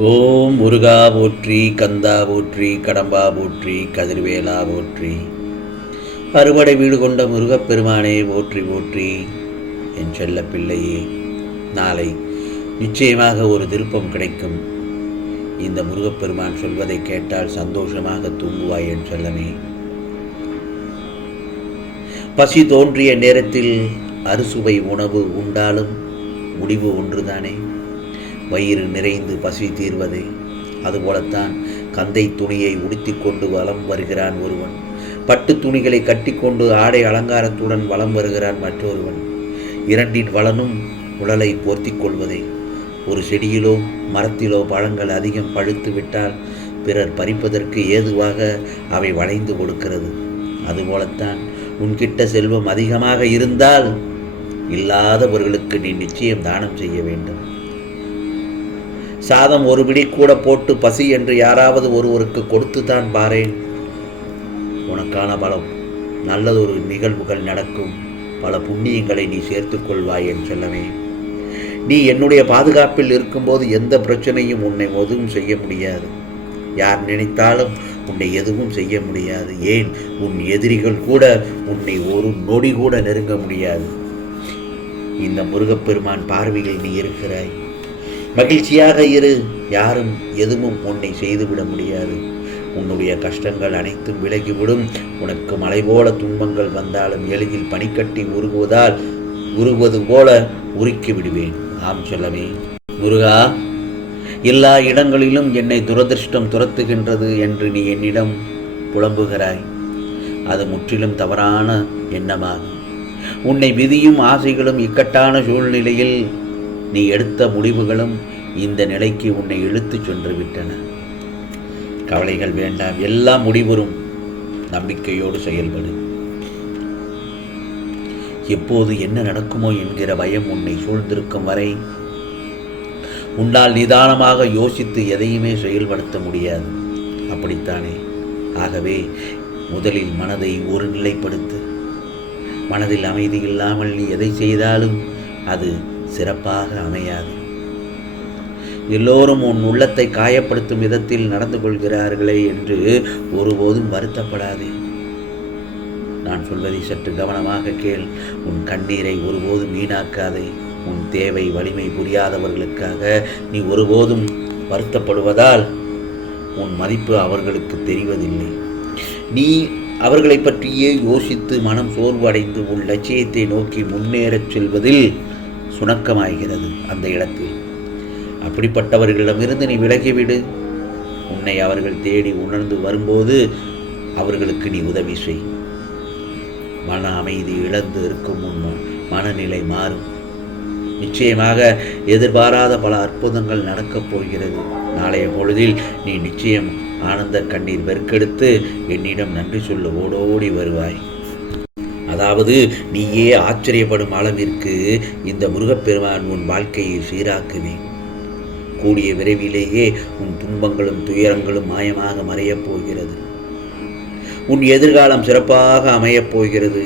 ஓம் முருகா போற்றி, கந்தா போற்றி, கடம்பா போற்றி, கதிர்வேலா போற்றி. அறுபடை வீடு கொண்ட முருகப்பெருமானே போற்றி போற்றி. என் செல்ல பிள்ளையே, நாளை நிச்சயமாக ஒரு திருப்பம் கிடைக்கும். இந்த முருகப்பெருமான் சொல்வதை கேட்டால் சந்தோஷமாக தூங்குவாய் என் செல்லமே. பசி தோன்றிய நேரத்தில் அறுசுவை உணவு உண்டாலும் முடிவு ஒன்றுதானே, வயிறு நிறைந்து பசி தீர்வது. அதுபோலத்தான் கந்தை துணியை உடுத்தி கொண்டு வலம் வருகிறான் ஒருவன், பட்டு துணிகளை கட்டிக்கொண்டு ஆடை அலங்காரத்துடன் வலம் வருகிறான் மற்றொருவன். இரண்டின் வளனும் உடலை போர்த்தி கொள்வதே. ஒரு செடியிலோ மரத்திலோ பழங்கள் அதிகம் பழுத்து விட்டால் பிறர் பறிப்பதற்கு ஏதுவாக அவை வளைந்து கொடுக்கிறது. அதுபோலத்தான் உன்கிட்ட செல்வம் அதிகமாக இருந்தால் இல்லாதவர்களுக்கு நீ நிச்சயம் தானம் செய்ய வேண்டும். சாதம் ஒரு பிடி கூட போட்டு பசி என்று யாராவது ஒருவருக்கு கொடுத்துதான் பாரேன், உனக்கான பலம் நல்லதொரு நிகழ்வுகள் நடக்கும். பல புண்ணியங்களை நீ சேர்த்துக் கொள்வாய் என் செல்லமே. நீ என்னுடைய பாதுகாப்பில் இருக்கும்போது எந்த பிரச்சனையும் உன்னை எதுவும் செய்ய முடியாது. யார் நினைத்தாலும் உன்னை எதுவும் செய்ய முடியாது. ஏன், உன் எதிரிகள் கூட உன்னை ஒரு நொடி கூட நெருங்க முடியாது. இந்த முருகப்பெருமான் பார்வையில் நீ இருக்கிறாய். மகிழ்ச்சியாக இரு. யாரும் எதுவும் உன்னை செய்துவிட முடியாது. உன்னுடைய கஷ்டங்கள் அனைத்தும் விலகிவிடும். உனக்கு மலை போல துன்பங்கள் வந்தாலும் எளிதில் பனிக்கட்டி உருகுவது போல உருக்கி விடுவேன். ஆம் செல்லமே. முருகா, எல்லா இடங்களிலும் என்னை துரதிருஷ்டம் துரத்துகின்றது என்று நீ என்னிடம் புலம்புகிறாய். அது முற்றிலும் தவறான எண்ணமாகும். உன்னை விதியும் ஆசைகளும் இக்கட்டான சூழ்நிலையில் நீ எடுத்த முடிவுகளும் இந்த நிலைக்கு உன்னை இழுத்துச் சென்று விட்டன. கவலைகள் வேண்டாம், எல்லாம் முடிவரும். நம்பிக்கையோடு செயல்படு. எப்போது என்ன நடக்குமோ என்கிற பயம் உன்னை சூழ்ந்திருக்கும் வரை உன்னால் நிதானமாக யோசித்து எதையுமே செயல்படுத்த முடியாது. அப்படித்தானே? ஆகவே முதலில் மனதை ஒரு நிலைப்படுத்து. மனதில் அமைதி இல்லாமல் நீ எதை செய்தாலும் அது சிறப்பாக அமையாது. எல்லோரும் உன் உள்ளத்தை காயப்படுத்தும் விதத்தில் நடந்து கொள்கிறார்களே என்று ஒருபோதும் வருத்தப்படாதே. நான் சொல்வதை சற்று கவனமாக கேள். உன் கண்ணீரை ஒருபோதும் வீணாக்காதே. உன் தேவை வலிமை புரியாதவர்களுக்காக நீ ஒருபோதும் வருத்தப்படுவதால் உன் மதிப்பு அவர்களுக்கு தெரிவதில்லை. நீ அவர்களை பற்றியே யோசித்து மனம் சோர்வு அடைந்து உன் லட்சியத்தை நோக்கி முன்னேறச் செல்வதில் சுணக்கமாகிறது. அந்த இடத்தில் அப்படிப்பட்டவர்களிடமிருந்து நீ விலகிவிடு. உன்னை அவர்கள் தேடி உணர்ந்து வரும்போது அவர்களுக்கு நீ உதவி செய். மன அமைதி இழந்து இருக்கும் உன் மனநிலை மாறும். நிச்சயமாக எதிர்பாராத பல அற்புதங்கள் நடக்கப் போகிறது. நாளைய பொழுதில் நீ நிச்சயம் ஆனந்த கண்ணீர் பெருக்கெடுத்து என்னிடம் நன்றி சொல்ல ஓடோடி வருவாய். அதாவது நீயே ஆச்சரியப்படும் அளவிற்கு இந்த முருகப்பெருமான் உன் வாழ்க்கையை சீராக்குவேன். கூடிய விரைவிலேயே உன் துன்பங்களும் துயரங்களும் மாயமாக மறையப் போகிறது. உன் எதிர்காலம் சிறப்பாக அமையப் போகிறது.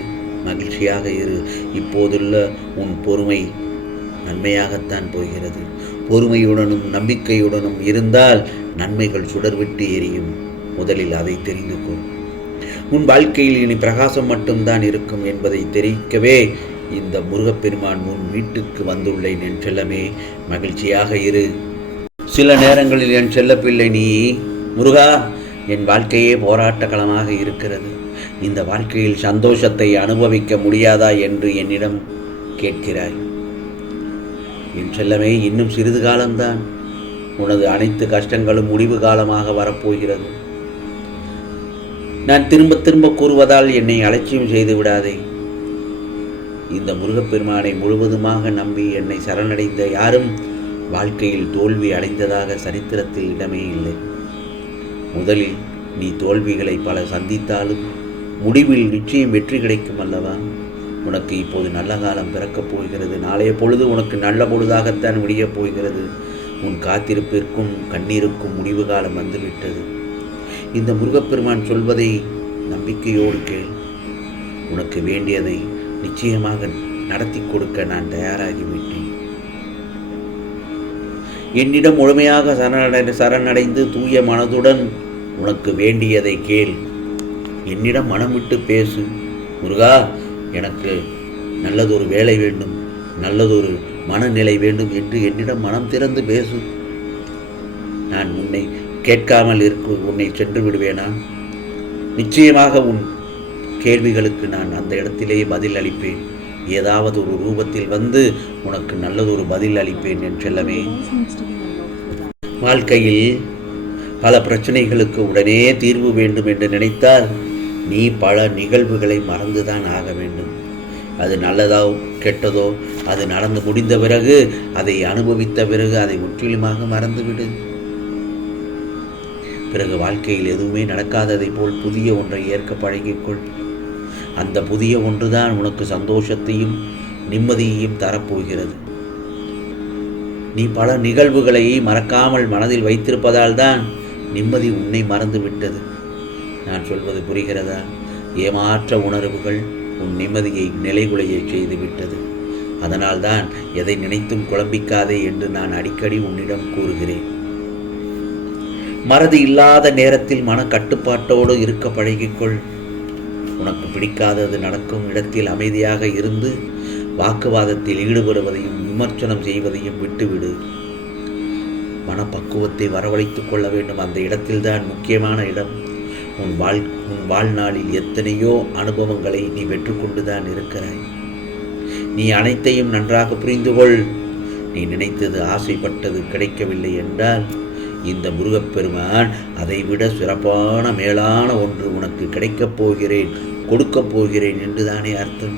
மகிழ்ச்சியாக இரு. இப்போதுள்ள உன் பொறுமை நன்மையாகத்தான் போகிறது. பொறுமையுடனும் நம்பிக்கையுடனும் இருந்தால் நன்மைகள் சுடர்விட்டு எரியும். முதலில் அதை தெரிந்து கொள். உன் வாழ்க்கையில் இனி பிரகாசம் மட்டும்தான் இருக்கும் என்பதை தெரிவிக்கவே இந்த முருகப்பெருமான் உன் வீட்டுக்கு வந்துள்ளேன் என் செல்லமே. மகிழ்ச்சியாக இரு. சில நேரங்களில் என் செல்லப்பிள்ளை நீ, முருகா, என் வாழ்க்கையே போராட்ட களமாக இருக்கிறது, இந்த வாழ்க்கையில் சந்தோஷத்தை அனுபவிக்க முடியாதா என்று என்னிடம் கேட்கிறாய். என் செல்லமே, இன்னும் சிறிது காலம்தான். உனது அனைத்து கஷ்டங்களும் முடிவு காலமாக வரப்போகிறது. நான் திரும்ப திரும்ப கூறுவதால் என்னை அலட்சியம் செய்து விடாதே. இந்த முருகப்பெருமானை முழுவதுமாக நம்பி என்னை சரணடைந்த யாரும் வாழ்க்கையில் தோல்வி அடைந்ததாக சரித்திரத்தில் இடமே இல்லை. முதலில் நீ தோல்விகளை பல சந்தித்தாலும் முடிவில் நிச்சயம் வெற்றி கிடைக்கும் அல்லவா? உனக்கு இப்போது நல்ல காலம் பிறக்கப் போகிறது. நாளைய பொழுது உனக்கு நல்ல பொழுதாகத்தான் விடியப் போகிறது. உன் காத்திருப்பிற்கும் கண்ணீருக்கும் முடிவு காலம் வந்துவிட்டது. இந்த முருகப்பெருமான் சொல்வதை நம்பிக்கையோடு கேள். உனக்கு வேண்டியதை நிச்சயமாக நடத்தி கொடுக்க நான் தயாராகிவிட்டேன். என்னிடம் முழுமையாக சரணடைந்து தூய மனதுடன் உனக்கு வேண்டியதை கேள். என்னிடம் மனம் விட்டு பேசு. முருகா, எனக்கு நல்லதொரு வேலை வேண்டும், நல்லதொரு மனநிலை வேண்டும் என்று என்னிடம் மனம் திறந்து பேசு. நான் உன்னை கேட்காமல் உன்னை சென்று விடுவேனா? நிச்சயமாக உன் கேள்விகளுக்கு நான் அந்த இடத்திலேயே பதில் அளிப்பேன். ஏதாவது ஒரு ரூபத்தில் வந்து உனக்கு நல்லதொரு பதில் அளிப்பேன் என் செல்லமே. வாழ்க்கையில் பல பிரச்சனைகளுக்கு உடனே தீர்வு வேண்டும் என்று நினைத்தால் நீ பல நிகழ்வுகளை மறந்துதான் ஆக வேண்டும். அது நல்லதோ கெட்டதோ அது நடந்து முடிந்த பிறகு, அதை அனுபவித்த பிறகு அதை முற்றிலுமாக மறந்துவிடு. பிறகு வாழ்க்கையில் எதுவுமே நடக்காததை போல் புதிய ஒன்றை ஏற்க பழகிக்கொள். அந்த புதிய ஒன்றுதான் உனக்கு சந்தோஷத்தையும் நிம்மதியையும் தரப்போகிறது. நீ பல நிகழ்வுகளை மறக்காமல் மனதில் வைத்திருப்பதால் தான் நிம்மதி உன்னை மறந்துவிட்டது. நான் சொல்வது புரிகிறதா? ஏமாற்ற உணர்வுகள் உன் நிம்மதியை நிலைகுலைய செய்துவிட்டது. அதனால்தான் எதை நினைத்தும் குழம்பிக்காதே என்று நான் அடிக்கடி உன்னிடம் கூறுகிறேன். மறதி இல்லாத நேரத்தில் மன கட்டுப்பாட்டோடு இருக்க பழகிக்கொள். உனக்கு பிடிக்காதது நடக்கும் இடத்தில் அமைதியாக இருந்து வாக்குவாதத்தில் ஈடுபடுவதையும் விமர்சனம் செய்வதையும் விட்டுவிடு. மனப்பக்குவத்தை வரவழைத்துக் கொள்ள வேண்டும். அந்த இடத்தில்தான் முக்கியமான இடம். உன் வாழ்நாளில் எத்தனையோ அனுபவங்களை நீ பெற்றுக்கொண்டுதான் இருக்கிறாய். நீ அனைத்தையும் நன்றாக புரிந்து கொள். நீ நினைத்தது, ஆசைப்பட்டது கிடைக்கவில்லை என்றால் இந்த முருகப்பெருமான் அதைவிட சிறப்பான மேலான ஒன்று உனக்கு கிடைக்கப் போகிறேன், கொடுக்கப் போகிறேன் என்றுதானே அர்த்தம்.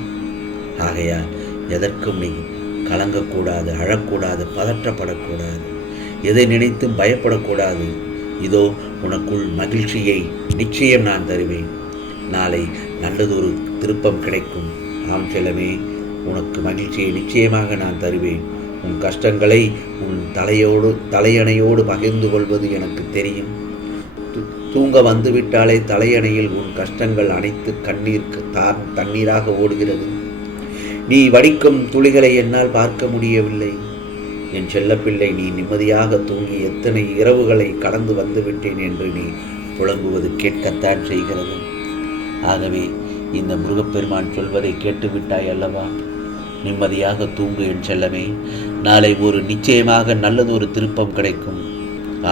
ஆகையால் எதற்கும் நீ கலங்கக்கூடாது, அழக்கூடாது, பதற்றப்படக்கூடாது, எதை நினைத்தும் பயப்படக்கூடாது. இதோ உனக்குள் மகிழ்ச்சியை நிச்சயம் நான் தருவேன். நாளை நல்லதொரு திருப்பம் கிடைக்கும். ஆம் செல்லமே, உனக்கு மகிழ்ச்சியை நிச்சயமாக நான் தருவேன். உன் கஷ்டங்களை உன் தலையணையோடு பகிர்ந்து கொள்வது எனக்கு தெரியும். தூங்க வந்துவிட்டாலே தலையணையில் உன் கஷ்டங்கள் அனைத்து தண்ணீராக ஓடுகிறது. நீ வடிக்கும் துளிகளை என்னால் பார்க்க முடியவில்லை. என் செல்லப்பிள்ளை, நீ நிம்மதியாக தூங்கி எத்தனை இரவுகளை கடந்து வந்துவிட்டேன் என்று நீ புலம்புவது கேட்கத்தான் செய்கிறது. ஆகவே இந்த முருகப்பெருமான் சொல்வதை கேட்டுவிட்டாய் அல்லவா? நிம்மதியாக தூங்கு என் செல்லமே. நாளை ஒரு நிச்சயமாக நல்லதொரு திருப்பம் கிடைக்கும்.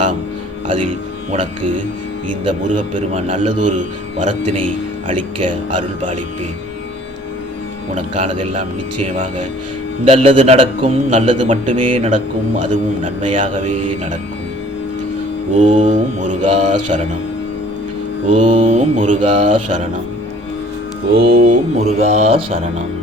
ஆம், அதில் உனக்கு இந்த முருகப்பெருமான் நல்லதொரு வரத்தினை அளிக்க அருள் பாலிப்பேன். உனக்கானதெல்லாம் நிச்சயமாக நல்லது நடக்கும். நல்லது மட்டுமே நடக்கும். அதுவும் நன்மையாகவே நடக்கும். ஓம் முருகா சரணம். ஓம் முருகா சரணம். ஓம் முருகா சரணம்.